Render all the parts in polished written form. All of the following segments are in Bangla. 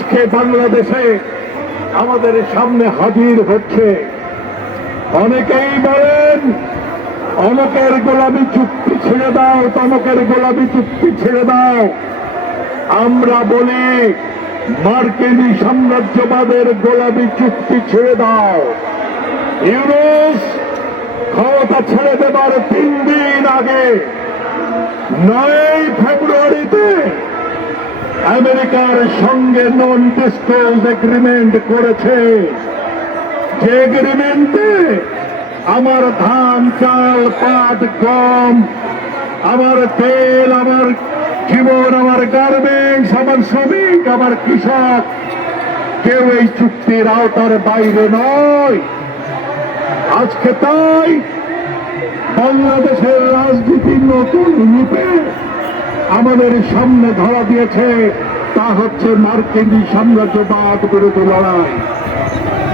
আজকে বাংলাদেশে আমাদের সামনে হাজির হচ্ছে। অনেকেই বলেন অমুকের গোলামি চুক্তি ছেড়ে দাও, তমুকের গোলামি চুক্তি ছেড়ে দাও। আমরা বলি মার্কিন সাম্রাজ্যবাদের গোলামি চুক্তি ছেড়ে দাও। ইউনুস ক্ষমতা ছেড়ে দেবার 3 দিন আগে 9 ফেব্রুয়ারিতে আমেরিকার সঙ্গে নন ডিসক্লোজ এগ্রিমেন্ট করেছে। যে এগ্রিমেন্টে আমার ধান, চাল, পাট, গম, আমার তেল, আমার জীবন, আমার গার্মেন্টস, আমার শ্রমিক, আমার কৃষক কেউ এই চুক্তির আওতার বাইরে নয়। আজকে তাই বাংলাদেশের রাজনীতির নতুন রূপে আমাদের সামনে ধরা দিয়েছে, তা হচ্ছে মার্কিন সাম্রাজ্যবাদ বিরোধী লড়াই।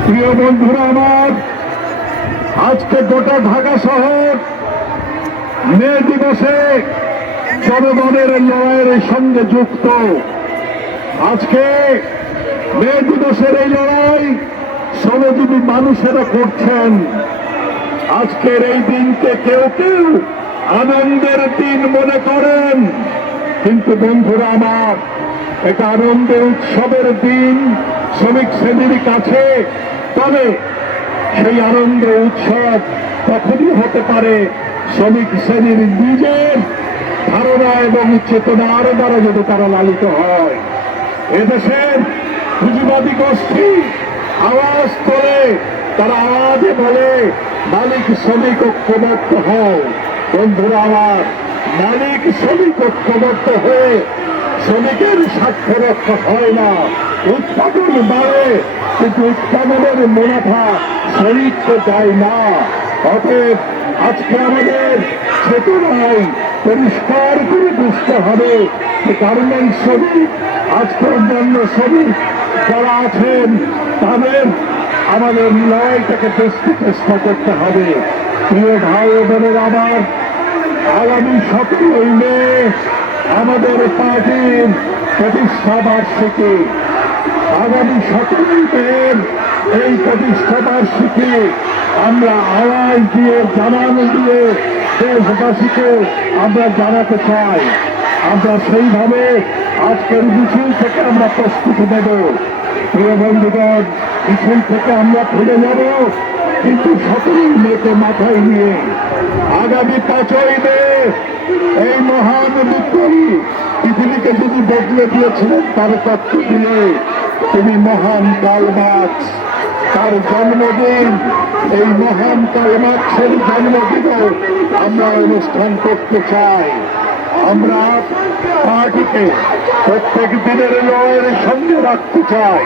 প্রিয় বন্ধুরা আমার, আজকে গোটা ঢাকা শহর মে দিবসে জনগণের লড়াইয়ের সঙ্গে যুক্ত। আজকে মে দিবসের এই লড়াই শ্রমজীবী মানুষেরা করছেন। আজকের এই দিনকে কেউ কেউ আনন্দের দিন মনে করেন, কিন্তু বন্ধুরা আমার, এটা আনন্দের উৎসবের দিন শ্রমিক শ্রেণীর কাছে। তবে সেই আনন্দ উৎসব তখনই হতে পারে শ্রমিক শ্রেণীর নিজের ধারণা এবং চেতনার দ্বারা যদি তারা লালিত হয়। এদেশের পুঁজিবাদী গোষ্ঠী আওয়াজ তোলে, তারা আওয়াজে বলে মালিক শ্রমিক ঐক্যবদ্ধ হও। বন্ধুরা আমার, মালিক শ্রমিক ঐক্যবদ্ধ হয়ে শ্রমিকের স্বার্থ রক্ষা হয় না। উৎপাদন বাড়ে, কিন্তু উৎপাদনের মুনাফা শ্রমিককে দেয় না। অতএব আজকে আমাদের চেতনায় পরিষ্কার করে বুঝতে হবে যে গার্মেন্টস শ্রমিক, আজকে অন্যান্য শ্রমিক যারা আছেন তাদের আমাদের লড়াইটাকে বেশি চেষ্টা করতে হবে। প্রিয় ভাই ও বোনের আমার, আগামী 17 মে আমাদের পার্টির প্রতিষ্ঠা বার্ষিকী। আগামী 17 মে এই প্রতিষ্ঠা বার্ষিকী আমরা আওয়াজ দিয়ে, জানানো দিয়ে দেশবাসীকে আমরা জানাতে চাই। আমরা সেইভাবে আজকের মিছিল থেকে আমরা প্রস্তুতি নেব। প্রিয় বন্ধুগণ, মিছিল থেকে আমরা ফিরে যাব, কিন্তু 17 মেকে মাথায় নিয়ে আগামী 5 মে এই মহান বিপ্লবী পৃথিবীকে যদি বদলে দিয়েছিলেন তার তথ্য দিয়ে, তিনি মহান কার্ল মার্কস, তার জন্মদিন, এই মহান কার্ল মার্কসের জন্মদিনে আমরা অনুষ্ঠান করতে চাই। আমরা পার্টিকে প্রত্যেক দিনের লড়াইয়ের সঙ্গে রাখতে চাই।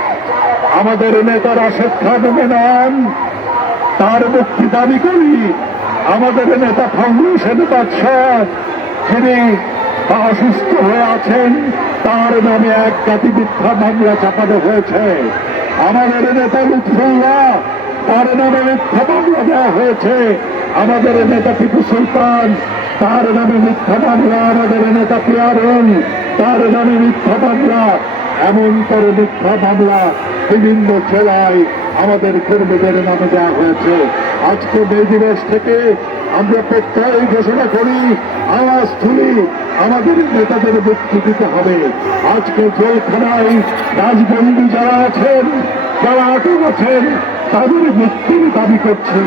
আমাদের নেতা রাশেদ খান মেনন, তার মুক্তি দাবি করি। আমাদের নেতা কংগ্রেসের নেতা সাদ, যিনি অসুস্থ হয়ে আছেন, তার নামে এক জাতি মিথ্যা মামলা চাপানো হয়েছে। আমাদের নেতা লুৎফুল্লাহ, তার নামে মিথ্যা মামলা দেওয়া হয়েছে। আমাদের নেতা টিপু সুলতান, তার নামে মিথ্যা মামলা। আমাদের নেতা পিয়ারন, তার নামে মিথ্যা মামলা। এমন করে মিথ্যা মামলা বিভিন্ন জেলায় আমাদের কর্মীদের নামে দেওয়া হয়েছে। আজকে মে দিবস থেকে আমরা প্রত্যয় ঘোষণা করি, আওয়াজ তুলি, আমাদের নেতাদের মুক্তি দিতে হবে। আজকে জেলখানায় রাজবন্দী যারা আছেন, যারা আটক আছেন, তাদের মুক্তির দাবি করছি,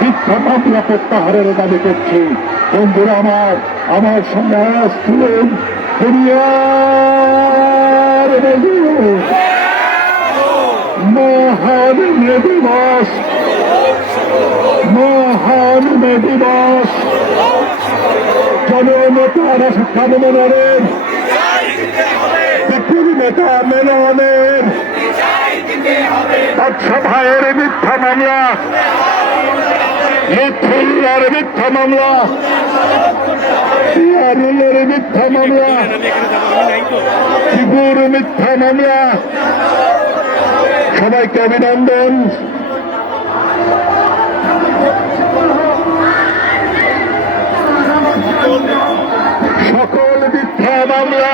মিথ্যা মামলা প্রত্যাহারের দাবি করছি। বন্ধুরা আমার, আমার সঙ্গে আওয়াজ তুলুন, দুনিয়ার মহান মে দিবস, মহান মে দিবস। জননেতা রাশেদ খান মেননের, বিপ্লবী নেতা মেননের, ভাইয়ের মিথ্যা মামলা, লুৎফুল্লাহর মিথ্যা মামলা, পিয়ারুলের মিথ্যা মামলা, টিপুর মিথ্যা মামলা। সবাইকে অভিনন্দন। সকল মিথ্যা মামলা